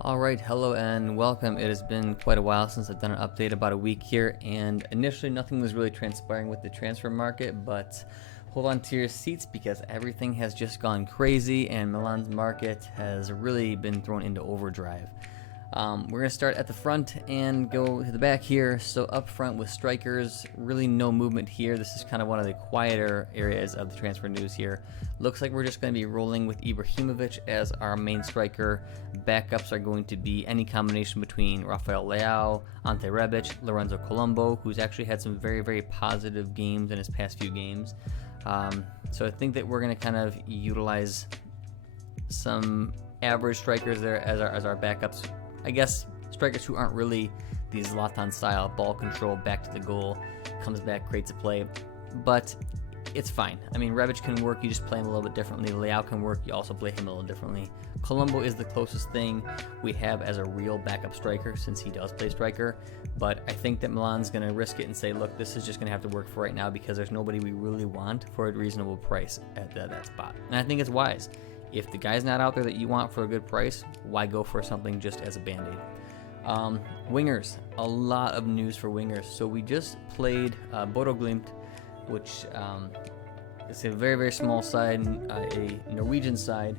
Alright, hello and welcome. It has been quite a while since I've done an update, about a week here, and initially nothing was really transpiring with the transfer market, but hold on to your seats because everything has just gone crazy and Milan's market has really been thrown into overdrive. We're going to start at the front and go to the back here. So up front with strikers, really no movement here. This is kind of one of the quieter areas of the transfer news here. Looks like we're just going to be rolling with Ibrahimovic as our main striker. Backups are going to be any combination between Rafael Leao, Ante Rebic, Lorenzo Colombo, who's actually had some very, very positive games in his past few games. So I think that we're going to kind of utilize some average strikers there as our backups. I guess strikers who aren't really these Zlatan style ball control, back to the goal, comes back, creates a play, but it's fine. I mean, Rebic can work, you just play him a little bit differently. Leao can work, you also play him a little differently. Colombo is the closest thing we have as a real backup striker, since he does play striker, but I think that Milan's going to risk it and say, look, this is just going to have to work for right now because there's nobody we really want for a reasonable price at that spot. And I think it's wise. If the guy's not out there that you want for a good price, why go for something just as a band-aid? Wingers, a lot of news for wingers. So we just played Bodo Glimt, which is a very, very small side, a Norwegian side.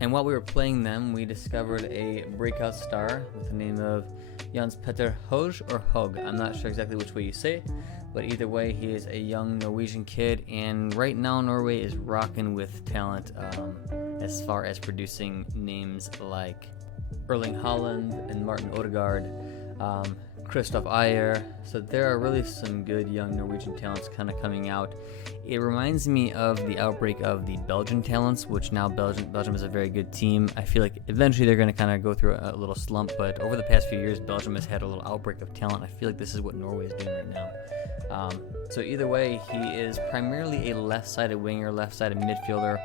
And while we were playing them, we discovered a breakout star with the name of Jens Petter HAUGE or HAUGE. I'm not sure exactly which way you say it, but either way, he is a young Norwegian kid, and right now Norway is rocking with talent as far as producing names like Erling Haaland and Martin Odegaard, Christoph Ayer. So there are really some good young Norwegian talents kind of coming out. It reminds me of the outbreak of the Belgian talents, which now Belgium is a very good team. I feel like eventually they're going to kind of go through a little slump, but over the past few years, Belgium has had a little outbreak of talent. I feel like this is what Norway is doing right now. So either way, he is primarily a left-sided winger, left-sided midfielder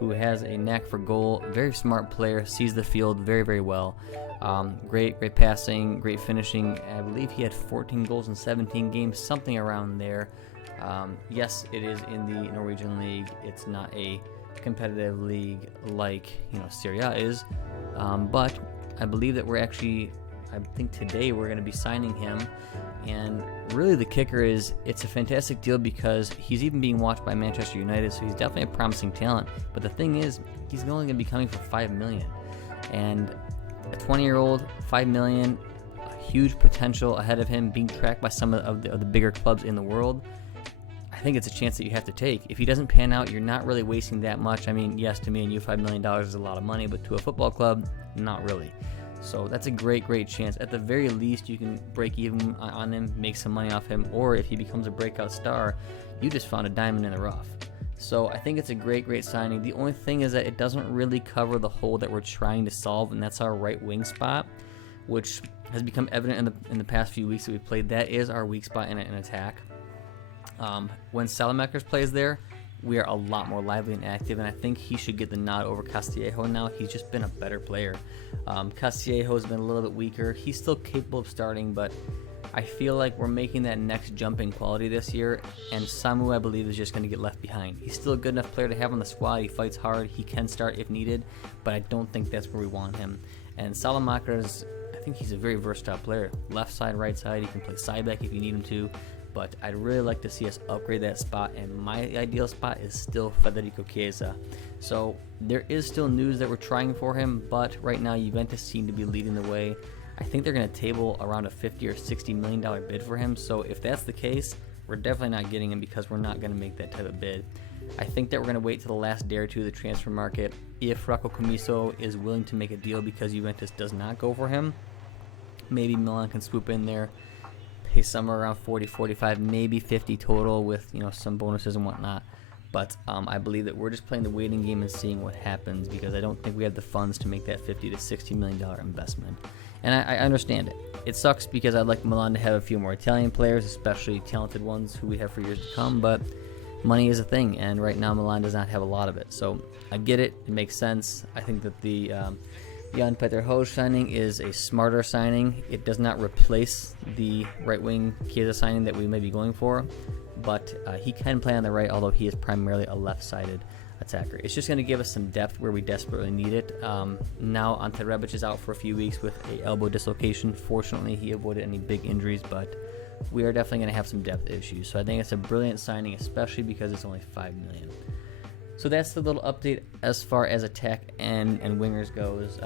who has a knack for goal, very smart player, sees the field very, very well. Great passing, great finishing. I believe he had 14 goals in 17 games, something around there. Yes, it is in the Norwegian league. It's not a competitive league like Serie A is, but I believe that I think today we're going to be signing him. And really the kicker is it's a fantastic deal because he's even being watched by Manchester United, so he's definitely a promising talent. But the thing is, he's only going to be coming for $5 million. And a 20-year-old, $5 million, a huge potential ahead of him, being tracked by some of the bigger clubs in the world. I think it's a chance that you have to take. If he doesn't pan out, you're not really wasting that much. I mean, yes, to me and you, $5 million is a lot of money, but to a football club, not really. So that's a great chance. At the very least, you can break even on him, make some money off him, or if he becomes a breakout star, you just found a diamond in the rough. So I think it's a great signing. The only thing is that it doesn't really cover the hole that we're trying to solve, and that's our right wing spot, which has become evident in the past few weeks that we've played. That is our weak spot in attack. When Salamakers plays there, we are a lot more lively and active, and I think he should get the nod over Castillejo now. He's just been a better player. Castillejo has been a little bit weaker. He's still capable of starting, but I feel like we're making that next jump in quality this year, and Samu, I believe, is just going to get left behind. He's still a good enough player to have on the squad. He fights hard. He can start if needed, but I don't think that's where we want him. And Salamakers, I think he's a very versatile player. Left side, right side. He can play side back if you need him to. But I'd really like to see us upgrade that spot, and my ideal spot is still Federico Chiesa. So there is still news that we're trying for him, but right now Juventus seem to be leading the way. I think they're going to table around a $50 or $60 million bid for him, so if that's the case, we're definitely not getting him because we're not going to make that type of bid. I think that we're going to wait till the last day or two of the transfer market. If Rocco Commisso is willing to make a deal because Juventus does not go for him, maybe Milan can swoop in there, pay somewhere around 40, 45, maybe 50 total with some bonuses and whatnot. But I believe that we're just playing the waiting game and seeing what happens because I don't think we have the funds to make that $50 to $60 million investment. And I understand it. It sucks because I'd like Milan to have a few more Italian players, especially talented ones who we have for years to come, but money is a thing, and right now Milan does not have a lot of it. So I get it. It makes sense. I think that the Jan Peter HAUGE signing is a smarter signing. It does not replace the right wing Chiesa signing that we may be going for, but he can play on the right, although he is primarily a left-sided attacker. It's just going to give us some depth where we desperately need it. Now Ante Rebic is out for a few weeks with a elbow dislocation. Fortunately, he avoided any big injuries, but we are definitely going to have some depth issues. So I think it's a brilliant signing, especially because it's only $5 million. So that's the little update as far as attack and wingers goes.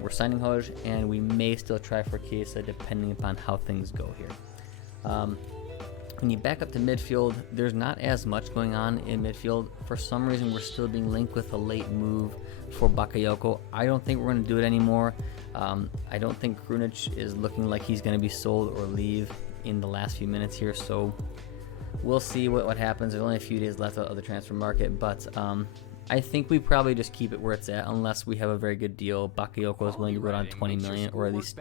We're signing HAUGE, and we may still try for CHIESA depending upon how things go here. When you back up to midfield, there's not as much going on in midfield. For some reason, we're still being linked with a late move for Bakayoko. I don't think we're going to do it anymore. I don't think Krunic is looking like he's going to be sold or leave in the last few minutes here, so we'll see what happens. There's only a few days left of the transfer market, but I think we probably just keep it where it's at unless we have a very good deal. Bakayoko is willing to go down 20 million, or at least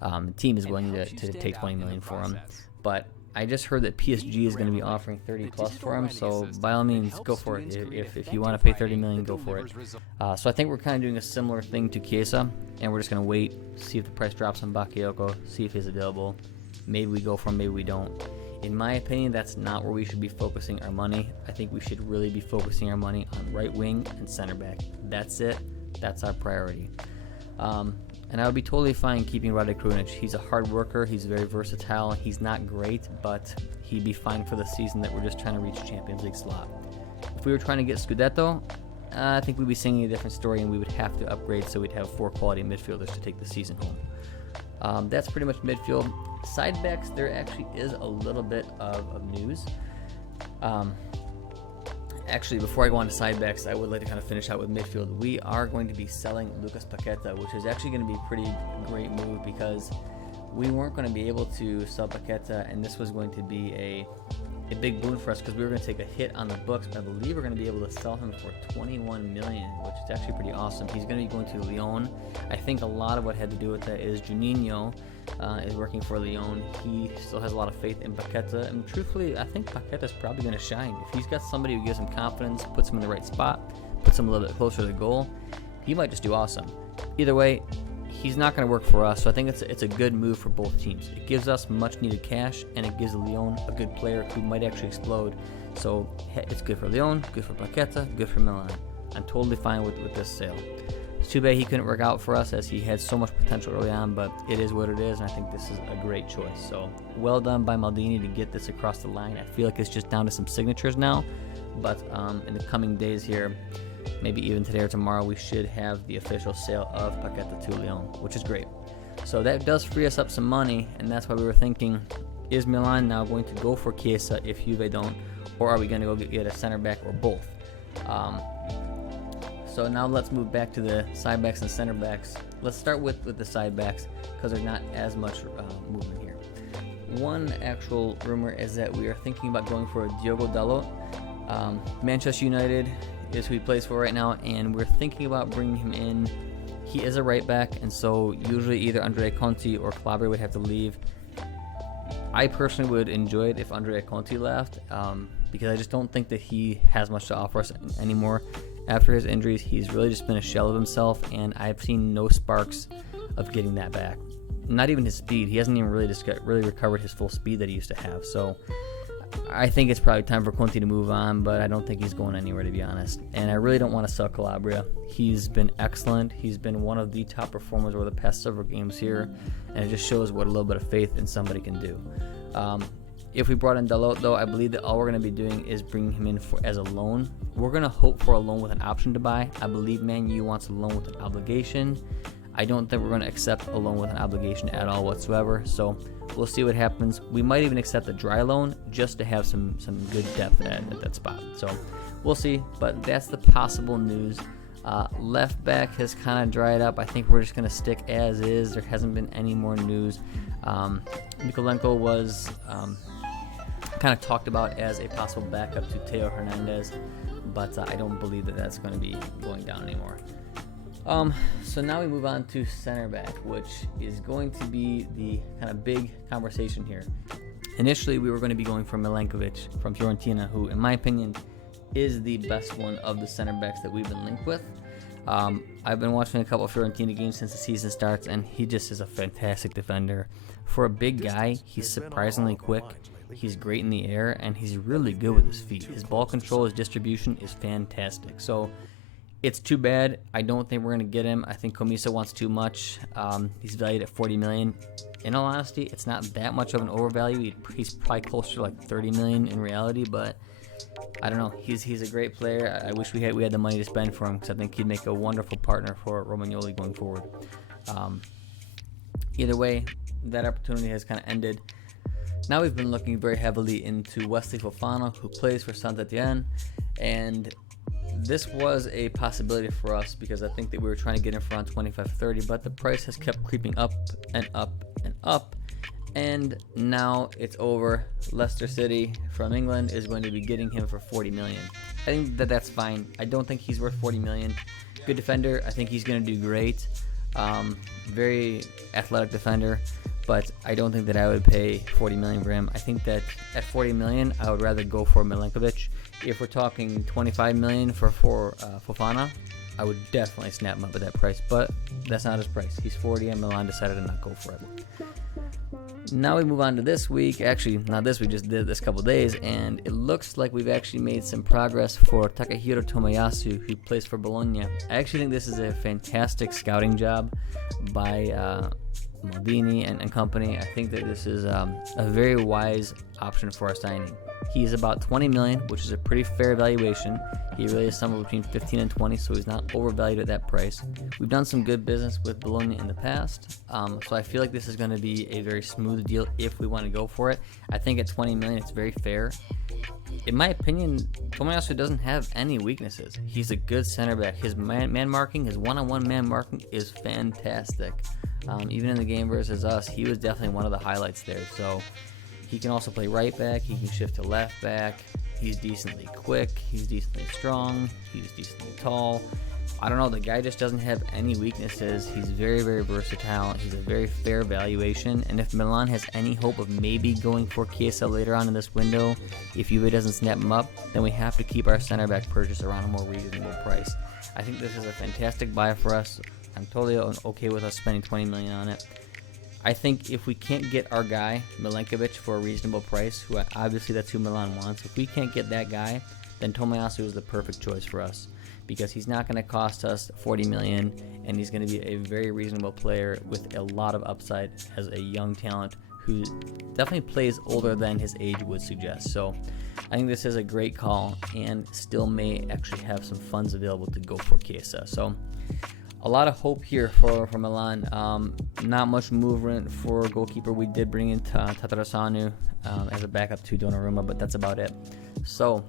the team is willing to take 20 million for him. But I just heard that PSG is going to be offering 30 plus for him, so by all means, go for it. If you want to pay 30 million, go for it. So I think we're kind of doing a similar thing to CHIESA, and we're just going to wait, see if the price drops on Bakayoko, see if he's available. Maybe we go for him, maybe we don't. In my opinion, that's not where we should be focusing our money. I think we should really be focusing our money on right wing and center back. That's it. That's our priority. And I would be totally fine keeping Rade Krunic. He's a hard worker. He's very versatile. He's not great, but he'd be fine for the season that we're just trying to reach Champions League slot. If we were trying to get Scudetto, I think we'd be singing a different story, and we would have to upgrade so we'd have 4 quality midfielders to take the season home. That's pretty much midfield. Side backs, there actually is a little bit of news. Actually, before I go on to side backs, I would like to kind of finish out with midfield. We are going to be selling Lucas Paqueta, which is actually going to be a pretty great move because we weren't going to be able to sell Paqueta, and this was going to be a big boon for us because we were going to take a hit on the books, but I believe we're going to be able to sell him for 21 million, which is actually pretty awesome. He's going to be going to Lyon. I think a lot of what had to do with that is Juninho is working for Lyon. He still has a lot of faith in Paqueta, and truthfully, I think Paqueta's probably going to shine. If he's got somebody who gives him confidence, puts him in the right spot, puts him a little bit closer to the goal, he might just do awesome. Either way, he's not going to work for us, so I think it's a good move for both teams. It gives us much needed cash, and it gives Lyon a good player who might actually explode. So it's good for Lyon, good for Paqueta, good for Milan. I'm totally fine with this sale. It's too bad he couldn't work out for us as he had so much potential early on, but it is what it is, and I think this is a great choice. So well done by Maldini to get this across the line. I feel like it's just down to some signatures now, but in the coming days here, maybe even today or tomorrow, we should have the official sale of Paqueta to Lyon, which is great. So that does free us up some money, and that's why we were thinking, is Milan now going to go for Chiesa if Juve don't, or are we going to go get a center back or both? So now let's move back to the side backs and center backs. Let's start with the side backs because there's not as much movement here. One actual rumor is that we are thinking about going for Diogo Dalot. Manchester United is who he plays for right now, and we're thinking about bringing him in. He is a right back, and so usually either Andrea Conti or Calabria would have to leave. I personally would enjoy it if Andrea Conti left, because I just don't think that he has much to offer us anymore. After his injuries, he's really just been a shell of himself, and I've seen no sparks of getting that back. Not even his speed. He hasn't even really recovered his full speed that he used to have. So I think it's probably time for Conti to move on, but I don't think he's going anywhere, to be honest. And I really don't want to sell Calabria. He's been excellent. He's been one of the top performers over the past several games here, and it just shows what a little bit of faith in somebody can do. If we brought in Dalot, though, I believe that all we're going to be doing is bringing him in as a loan. We're going to hope for a loan with an option to buy. I believe Man U wants a loan with an obligation. I don't think we're going to accept a loan with an obligation at all whatsoever. So we'll see what happens. We might even accept a dry loan just to have some good depth at that spot. So we'll see, but that's the possible news. Left back has kind of dried up. I think we're just going to stick as is. There hasn't been any more news. Mikolenko was kind of talked about as a possible backup to Theo Hernandez, but I don't believe that that's going to be going down anymore. So now we move on to center back, which is going to be the kind of big conversation here. Initially, we were going to be going for Milankovic from Fiorentina, who, in my opinion, is the best one of the center backs that we've been linked with. I've been watching a couple of Fiorentina games since the season starts, and he just is a fantastic defender. For a big guy, he's surprisingly quick. He's great in the air, and he's really good with his feet. His ball control, his distribution is fantastic. So it's too bad. I don't think we're going to get him. I think CHIESA wants too much. He's valued at 40 million. In all honesty, it's not that much of an overvalue. He's probably closer to like 30 million in reality, but I don't know. He's a great player. I wish we had the money to spend for him, because I think he'd make a wonderful partner for Romagnoli going forward. Either way, that opportunity has kind of ended. Now we've been looking very heavily into Wesley Fofana, who plays for Saint-Étienne, and this was a possibility for us because I think that we were trying to get him for around 25-30, but the price has kept creeping up and up and up, and now it's over. Leicester City from England is going to be getting him for 40 million. I think that that's fine. I don't think he's worth 40 million. Good defender. I think he's going to do great. Very athletic defender, but I don't think that I would pay 40 million for him. I think that at 40 million, I would rather go for Milenkovic. If we're talking 25 million for Fofana, I would definitely snap him up at that price, but that's not his price. He's 40, and Milan decided to not go for it. Now we move on to this week. Actually, not this week, just this couple days, and it looks like we've actually made some progress for Takahiro Tomiyasu, who plays for Bologna. I actually think this is a fantastic scouting job by Maldini and company. I think that this is a very wise option for our signing. He's about 20 million, which is a pretty fair valuation. He really is somewhere between 15 and 20, so he's not overvalued at that price. We've done some good business with Bologna in the past, so I feel like this is going to be a very smooth deal if we want to go for it. I think at 20 million, it's very fair. In my opinion, Tomiyasu doesn't have any weaknesses. He's a good center back. His man marking, his one-on-one man marking is fantastic. Even in the game versus us, he was definitely one of the highlights there. So he can also play right back. He can shift to left back. He's decently quick. He's decently strong. He's decently tall. I don't know. The guy just doesn't have any weaknesses. He's very, very versatile. He's a very fair valuation. And if Milan has any hope of maybe going for CHIESA later on in this window, if Juve doesn't snap him up, then we have to keep our center back purchase around a more reasonable price. I think this is a fantastic buy for us. I'm totally okay with us spending 20 million on it. I think if we can't get our guy, Milenkovic, for a reasonable price, who obviously that's who Milan wants, if we can't get that guy, then Tomiyasu is the perfect choice for us, because he's not going to cost us 40 million, and he's going to be a very reasonable player with a lot of upside as a young talent who definitely plays older than his age would suggest. So I think this is a great call, and still may actually have some funds available to go for CHIESA. So a lot of hope here for Milan. Not much movement for goalkeeper. We did bring in Tatarusanu as a backup to Donnarumma, but that's about it. So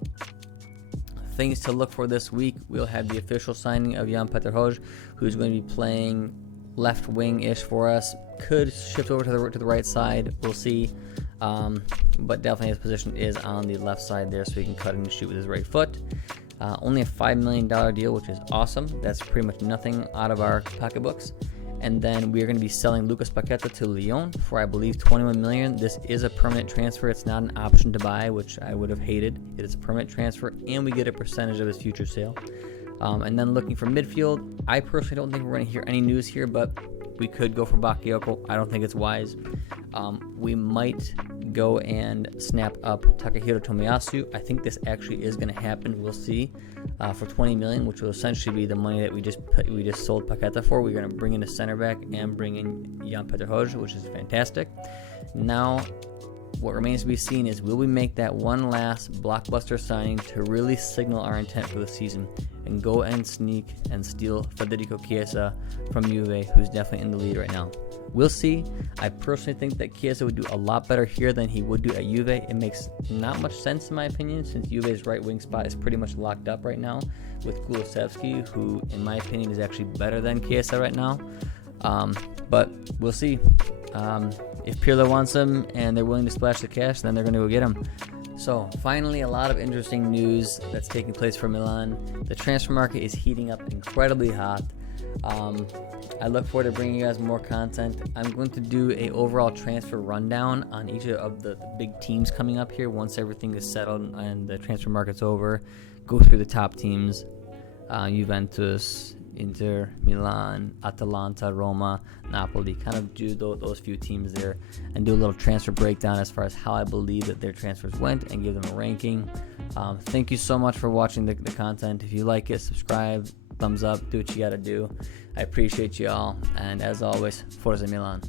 things to look for this week: we'll have the official signing of Jan-Peter HAUGE, who's going to be playing left wing-ish for us. Could shift over to the right side. We'll see. But definitely his position is on the left side there, so he can cut and shoot with his right foot. Only a $5 million deal, which is awesome. That's pretty much nothing out of our pocketbooks. And then we are going to be selling Lucas Paqueta to Lyon for, I believe, 21 million. This is a permanent transfer. It's not an option to buy, which I would have hated. It is a permanent transfer, and we get a percentage of his future sale. And then looking for midfield, I personally don't think we're going to hear any news here, but we could go for Bakayoko. I don't think it's wise. We might go and snap up Takahiro Tomiyasu. I think this actually is going to happen. We'll see. For 20 million, which will essentially be the money that we just sold Paqueta for. We're going to bring in a center back and bring in Jan-Peter HAUGE, which is fantastic. Now, what remains to be seen is, will we make that one last blockbuster signing to really signal our intent for the season and go and sneak and steal Federico Chiesa from Juve, who's definitely in the lead right now? We'll see. I personally think that Chiesa would do a lot better here than he would do at Juve. It makes not much sense in my opinion, since Juve's right wing spot is pretty much locked up right now with Kulusevski, who in my opinion is actually better than Chiesa right now. But we'll see. If Pirlo wants him and they're willing to splash the cash, then they're going to go get him. So finally, a lot of interesting news that's taking place for Milan. The transfer market is heating up incredibly hot. I look forward to bringing you guys more content. I'm going to do a overall transfer rundown on each of the big teams coming up here once everything is settled and the transfer market's over. Go through the top teams: Juventus, Inter, Milan, Atalanta, Roma, Napoli, kind of do those few teams there and do a little transfer breakdown as far as how I believe that their transfers went and give them a ranking. Thank you so much for watching the content. If you like it, subscribe, thumbs up, do what you gotta do. I appreciate you all, and as always, Forza Milan.